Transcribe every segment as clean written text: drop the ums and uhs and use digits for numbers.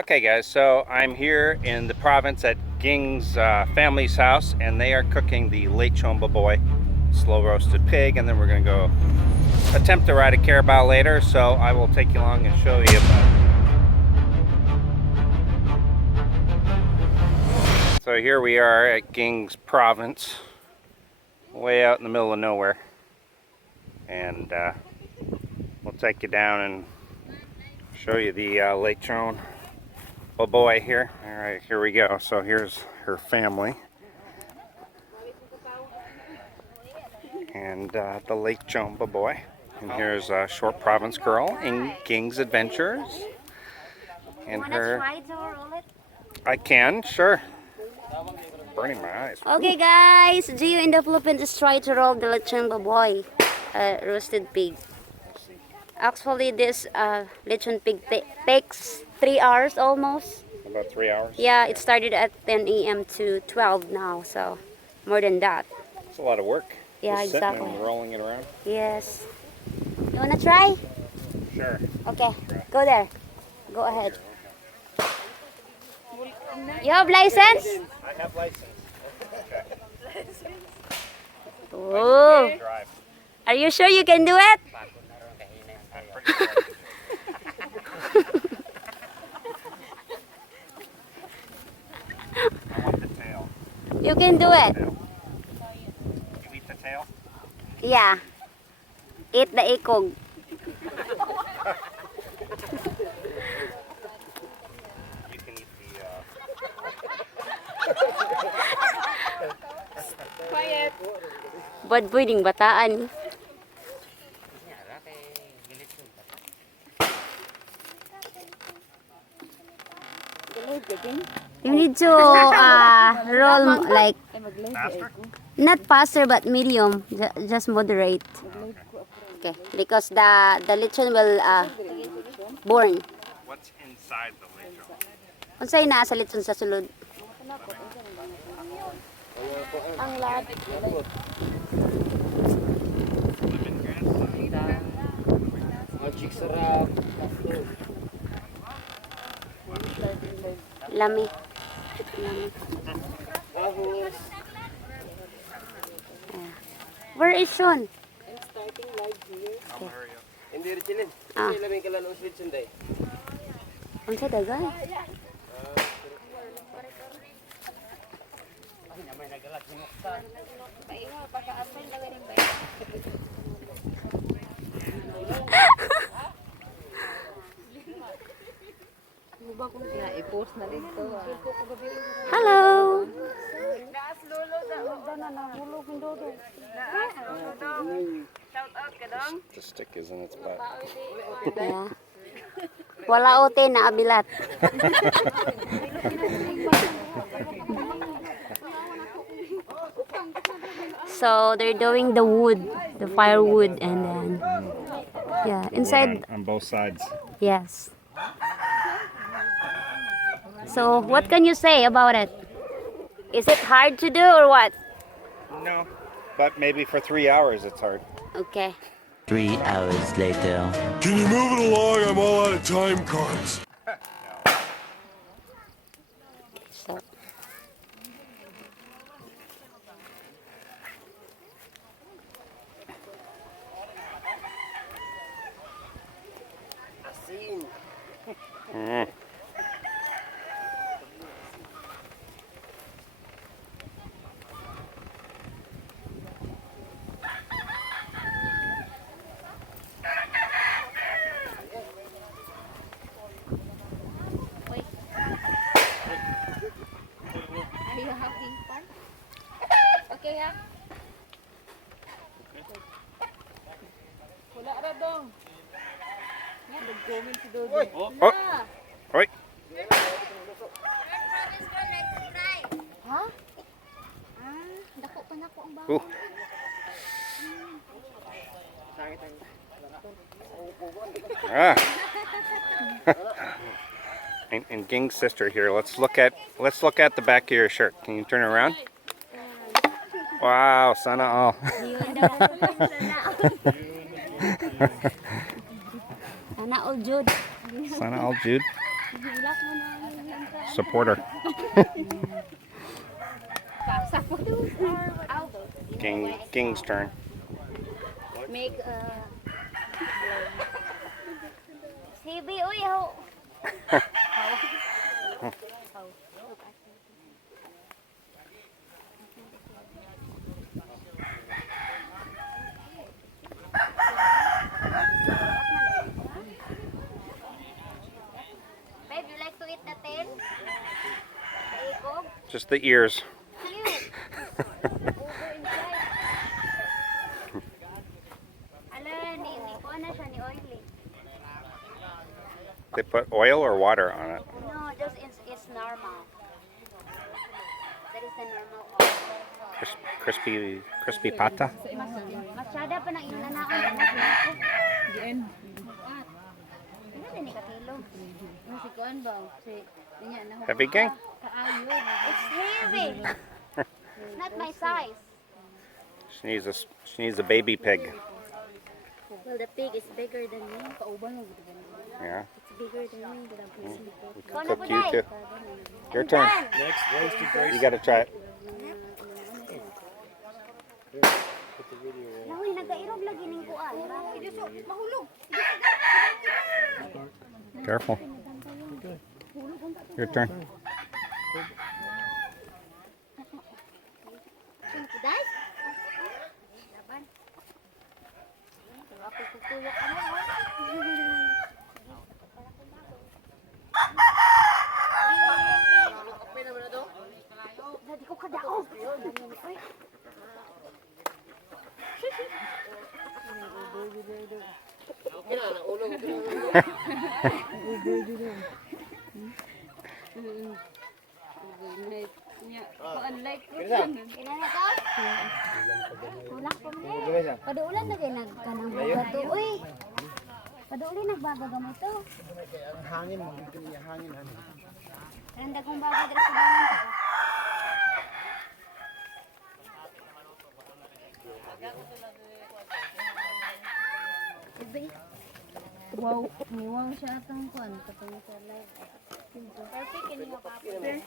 Okay guys, so I'm here in the province at Ging's family's house, and they are cooking the lechon baboy, slow roasted pig, and then we're gonna go attempt to ride a carabao later, so I will take you along and show you about it. So here we are at Ging's province, way out in the middle of nowhere, and we'll take you down and show you the lechon baboy here. All right, here we go. So here's her family, and the lechon baboy. And here's a short province girl in Ging's adventures. And her. Try to roll it? I can, sure. Burning my eyes. Okay, guys, Gio in the Philippines is trying to roll the lechon baboy, roasted pig. Actually, this lechon pig takes 3 hours almost. About 3 hours? Yeah, it started at 10 a.m. to 12 now, so more than that. It's a lot of work. Yeah, just exactly. Sitting and rolling it around. Yes. You wanna try? Sure. Okay, go there. Go ahead. You have license? I have license. Oh. Drive. Are you sure you can do it? I'm pretty sure. I want the tail. You can do it. You eat the tail? Yeah. Eat the ikog. You can eat the Quiet. Bad boy ding bataan. You need to roll like faster? not faster but medium, just moderate. Okay, because the lechon will burn. What's inside the lechon? Unsay naa sa lechon sa sulod? Ang lad. Magic sarap. Lami. Lami. Ahos. Where is Sean? I'm starting live here. I'll hurry up. Hindi rin chilin. Ah. Kasi lamang ka lang ng sweet sunday. Unsa dagay? I-post na rin to. Hello. The stick is in its butt. Yeah. Wala ote na abilat. So they're doing the wood, the firewood, and then yeah, inside. On both sides. Yes. So what can you say about it? Is it hard to do or what? No, but maybe for 3 hours it's hard. Okay. 3 hours later. Can you move it along? I'm all out of time cards. So Asin. Are you having fun? Okay, ha? Wala ra dong. Nga, nag-comment si Dodo. Oh, oi. Ha? Dako pa na ko ang bago. Ooh. Ah. And Ging's sister here. Let's look at the back of your shirt. Can you turn around? Wow, sana all. Sana all Jude. Sana all, Jude. Hilak mo na. Support her. Ging's turn. Make Sibi, uy, ho. Babe, you like to eat the tail? The ikog? Just the ears. Cute. Over inside. Ala, ni ko na siya ni oily. They put oil or water on it. No, just it's normal. That is the normal oil. Crispy pata. Masyada pa ng inanaan. Diyan. Ano din ni Katilo? Ano si Kuan ba? Si niya na Heavy Ging? kaayo. It's heavy. It's not my size. She needs a baby pig. Well, the pig is bigger than me. Kauban mo. Yeah. It's bigger than me. We can cook you too. Your turn. Next, roasted grace. You gotta try it. Nahoy, nagkairog lagi ning kuan. Mahulog. Careful. Your turn. Kuday? Laban. Ako tutulak ano. Dadi ko kadaog. Niya, unlike Kinana to? Kulak pa man. Paduulan na kay nagkanang bato. Uy. Paduulan nagbago gamay to. Hangin mo, hangin. Randa kong bago dira sa bangon ta. wow, wow siya atang kuan katong sa live. Perfect in your paper.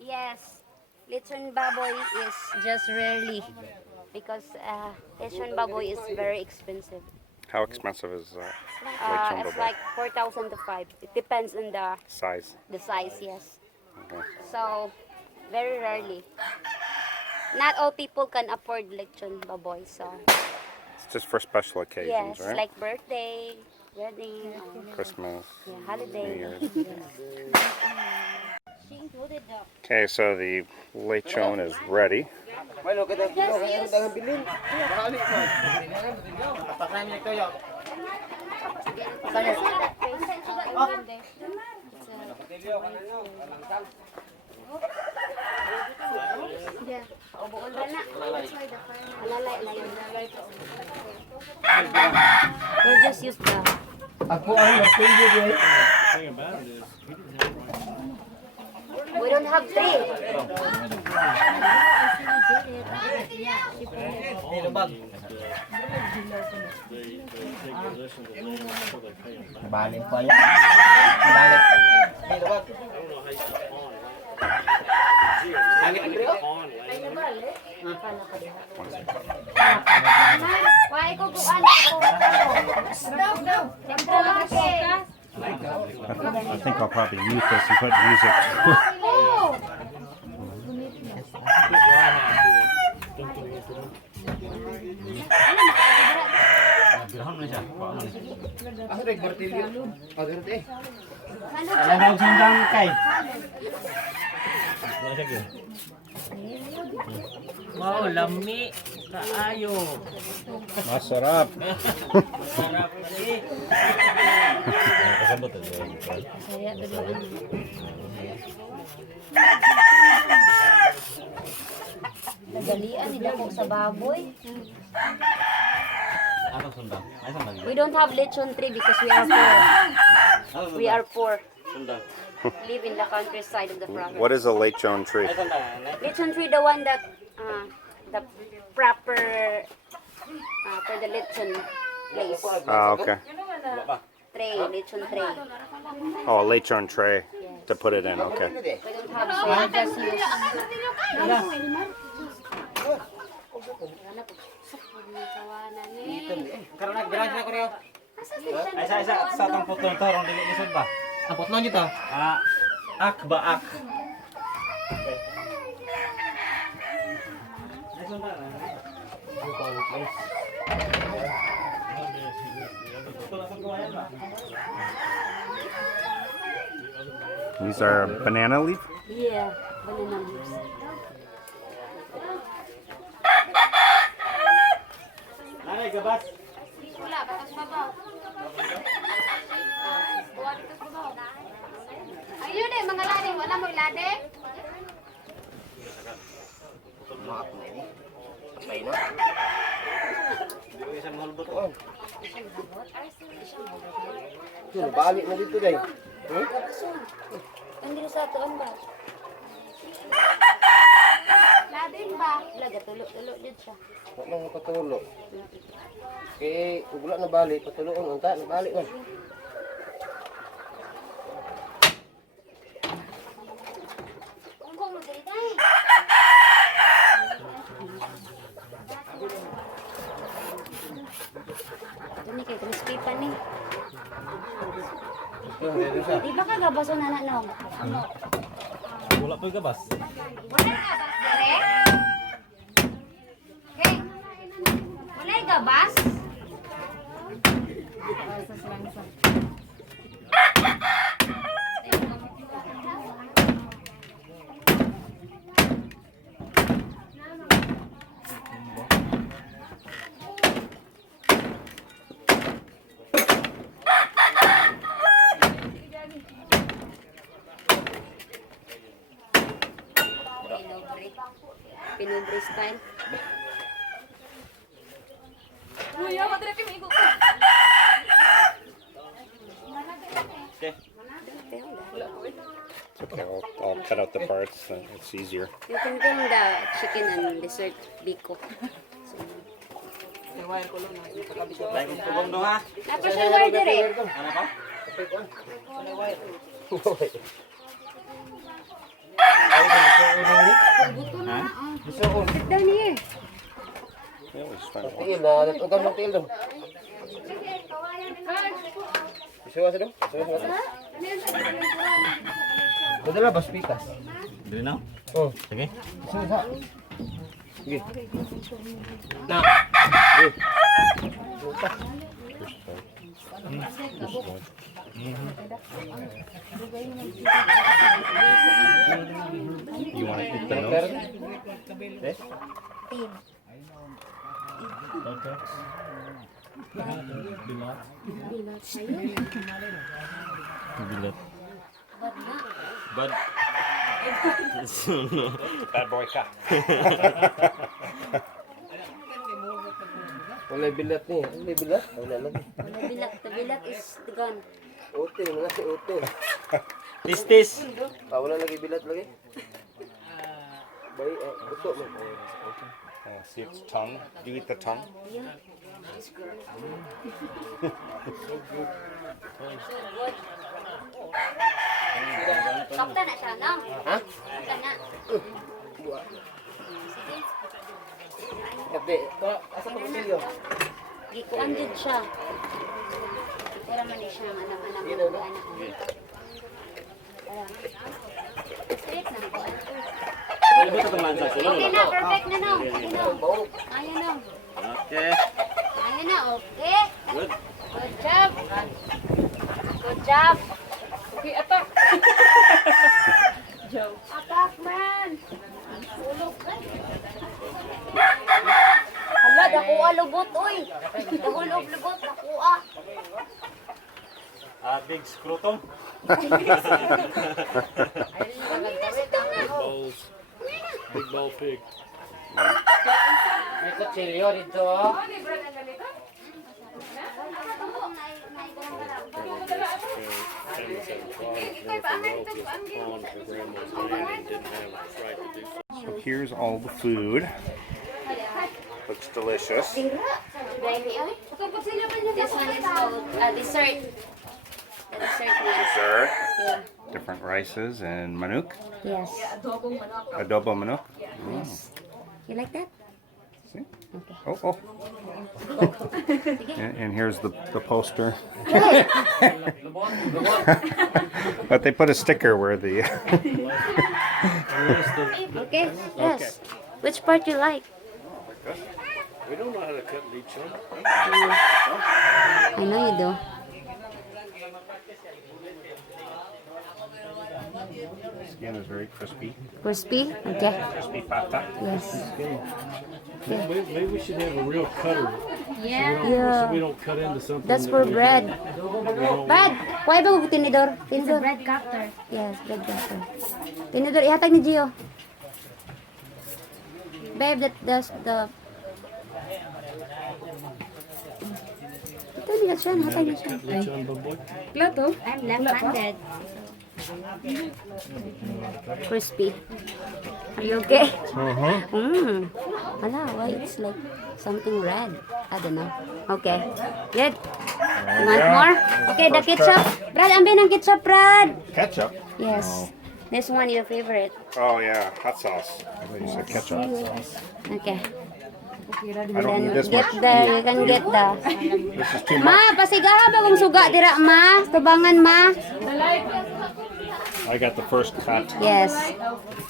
Yes, lechon baboy is just rarely because lechon baboy is very expensive. How expensive is lechon It's baboy? like 4,000 to 5. It depends on Size. the size, yes. Okay. So, very rarely. Not all people can afford lechon baboy, so It's just for special occasions, yes, right? like birthday, wedding, Christmas, yeah, New holiday. Year's. She included the Okay, so the lechon is ready. Bueno, kada Just use- ang bilin. Bahali mo. Pakrami na kayo. Yeah. Ubuol na na. Alalay lang. We'll just use the Ako ang napili din. we don't have three. Nilubag. Balik pala. Balik. Nilubag. Balik Andrea. Why ko kuan ako? Siyempre bakit? I think I'll probably mute this and put music. Ako rin martilyo. Pagkat eh. Ano sundang kay. Wow, lami. Kaayo. Masarap. Sarap eh. Nagalian nila ko sa baboy. We don't have lechon tree because we are poor. We are poor. Live in the countryside of the province. What is a lechon tree? Lechon tree, the one that the proper for the lechon place. Ah, okay. tray, lechon tray. Oh, a lechon tray to put it in. Okay. We don't have, so I just use. Karon nagbilang na ko niyo. Ay, sa atong putlong to, rong dili lisod ba? Ang putlon niyo to. Ak ba ak? These are banana leaf. Yeah, banana leaves. Ay, gabas. Wala, bakas babaw. Ayun eh, mga lading. Wala mo lading? Balik na dito day. Hindi sa tuon ba? Lading ba? Laga, tulo-tulo dyan siya. Wala nga patulo. Okay, ug wala na balik, patuloon unta na balik man. Kung mo dali tayo. Ito ni kay crispy pa ni. Di ba kagabaso na na no? Wala pa gabas. Wala gabas dere? Okay. Wala gabas? Pinubre style. Kuya, madre kami ko. It's okay. I'll cut out the parts. It's easier. You can bring the chicken and dessert biko. Dahil kong tubong dong ha. Tapos yung wire dire. Ano ko? Sit down here. Yeah, we just find one. Tiil na, natugan mo tiil dong. Isuwa sa dong. Madala ba pikas? Dili na? Oh, Sige. isuwa sa. Sige. Na. You want to eat the nose? Bilat. Bad. Bad boy ka. Wala bilat ni. Wala bilat. Wala lagi. The bilak is gone. Util, wala si util. Tistis. Wala lagi bilat lagi. Bayi, buto mo. See its tongue. Do you eat the tongue? Yeah. It's good. Kapta na siya, no? Ha? Kapta na. Sige. Kapte, asa pa kusilyo? Gikuan din siya. Pero man siya ang anak-anak. Gino ba? Straight na ko. Ano ba itong lansa? Okay na, perfect na no. Okay na. Ayan na. Okay. Ayan na, okay. Good. Good job. Good job. Okay, atak. Joke. Atak man. Ulog ka. Hala, dakuha lubot, oy. Dahulog lubot, dakuha. Big scrotum. Big ball pig. May kutsilyo dito. So here's all the food. Looks delicious. This one is called dessert. Dessert. Yeah. Different rices and manok. Yes. Adobo manok. Yes. You like that? See? Okay. Oh. And here's the poster. But they put a sticker where the Okay. Yes. Which part you like? We don't know how to cut lechon. I know you do. skin is very crispy. Crispy? Okay. Crispy pata. Yes. Maybe we should have a real cutter. Yeah. So we don't cut into something. That's that for we bread. don't- Brad, why ba ko tinidor? Tinidor. Bread cutter. Yes, bread cutter. Tinidor, ihatag ni Gio. Babe, that's the... Ito niya siya, hatag niya siya. Lechon baboy. Plato? I'm left-handed. Crispy. Are you okay? Wala, why it's like something red? I don't know. Okay. Good. You want more? Okay, the ketchup. Brad, ambil ng ketchup, Brad. Ketchup. Yes. This one your favorite. Oh yeah, hot sauce. I thought you said ketchup. Okay. I don't need this Get much. the, you can get the. This is too Ma, much. pasigaha ba kung suga dira, ma? Tubangan, ma? I got the first cut. Yes.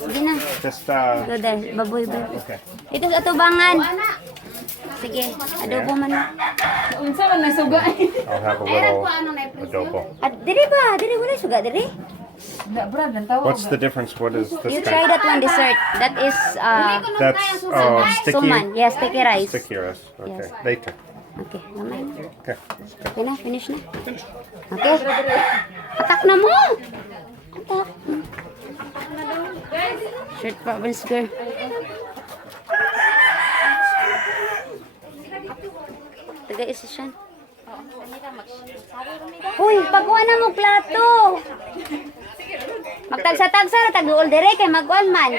Sige na. Just Go there, baboy ba? okay. Ito sa tubangan. Sige, adobo man na. Unsa man may suga? I'll have a little adobo. At diri ba? Diri wala suga diri. Da brad ang tawag. What's the difference? What is this You try kind? that one dessert. That is That's sticky. suman. Yes, sticky rice. Sticky rice. Okay. Yes. Later. Okay, naman. Okay. Okay na, finish na. Okay. Atak na mo. Atak. Shirt pa, Vince girl. Taga-isa siya. Uy, pagkuha na mo plato. Magtagsa-tagsa na, tag-uol dire kay mag-on man.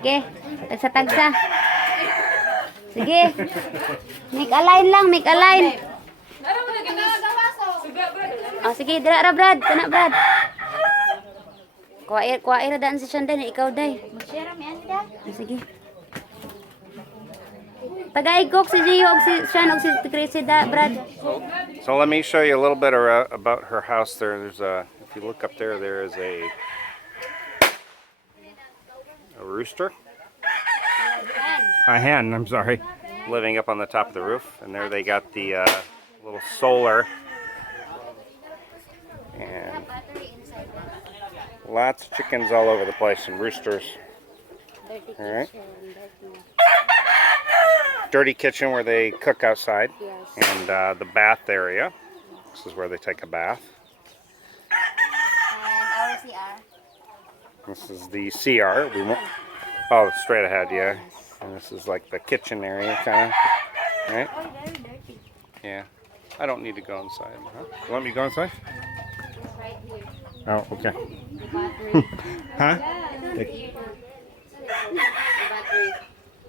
Okay, tagsa-tagsa. Sige. Make a line lang, make a line. Oh, sige, dira ra, Brad. Kana, Brad. Kuha ra daan si Shanday, ikaw day. Sige. Tagay-cook si Gio, og si Shan, og si Tracy da, Brad. So let me show you a little bit about her house. There's a, if you look up there, there is a rooster. A hen, I'm sorry, living up on the top of the roof. And there they got the little solar. And lots of chickens all over the place and roosters. All right. Dirty kitchen where they cook outside. And the bath area. This is where they take a bath. And our CR. This is the CR. Oh, it's straight ahead, yeah. And this is like the kitchen area, kind of. Right? Very dirty. Yeah. I don't need to go inside. Huh? You want me to go inside? Right here. Oh, okay. The battery. Huh? The battery.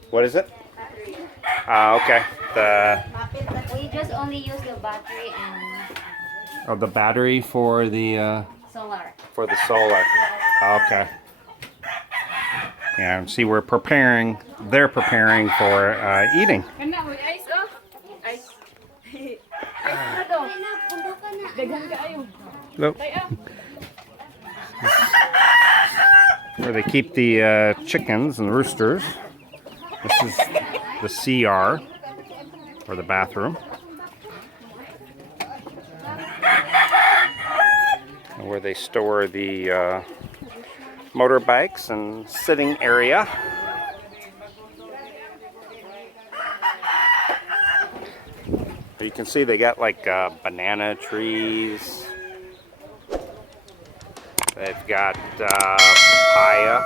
What is it? Okay. We just only use the battery and The battery for the solar. solar. Okay. Yeah, see, they're preparing for eating. Kana mo ice oh. Ice. Daghang kaayo. Nope. Where they keep the chickens and the roosters. This is the CR, or the bathroom. Where they store the motorbikes and sitting area. You can see they got like banana trees. They've got papaya.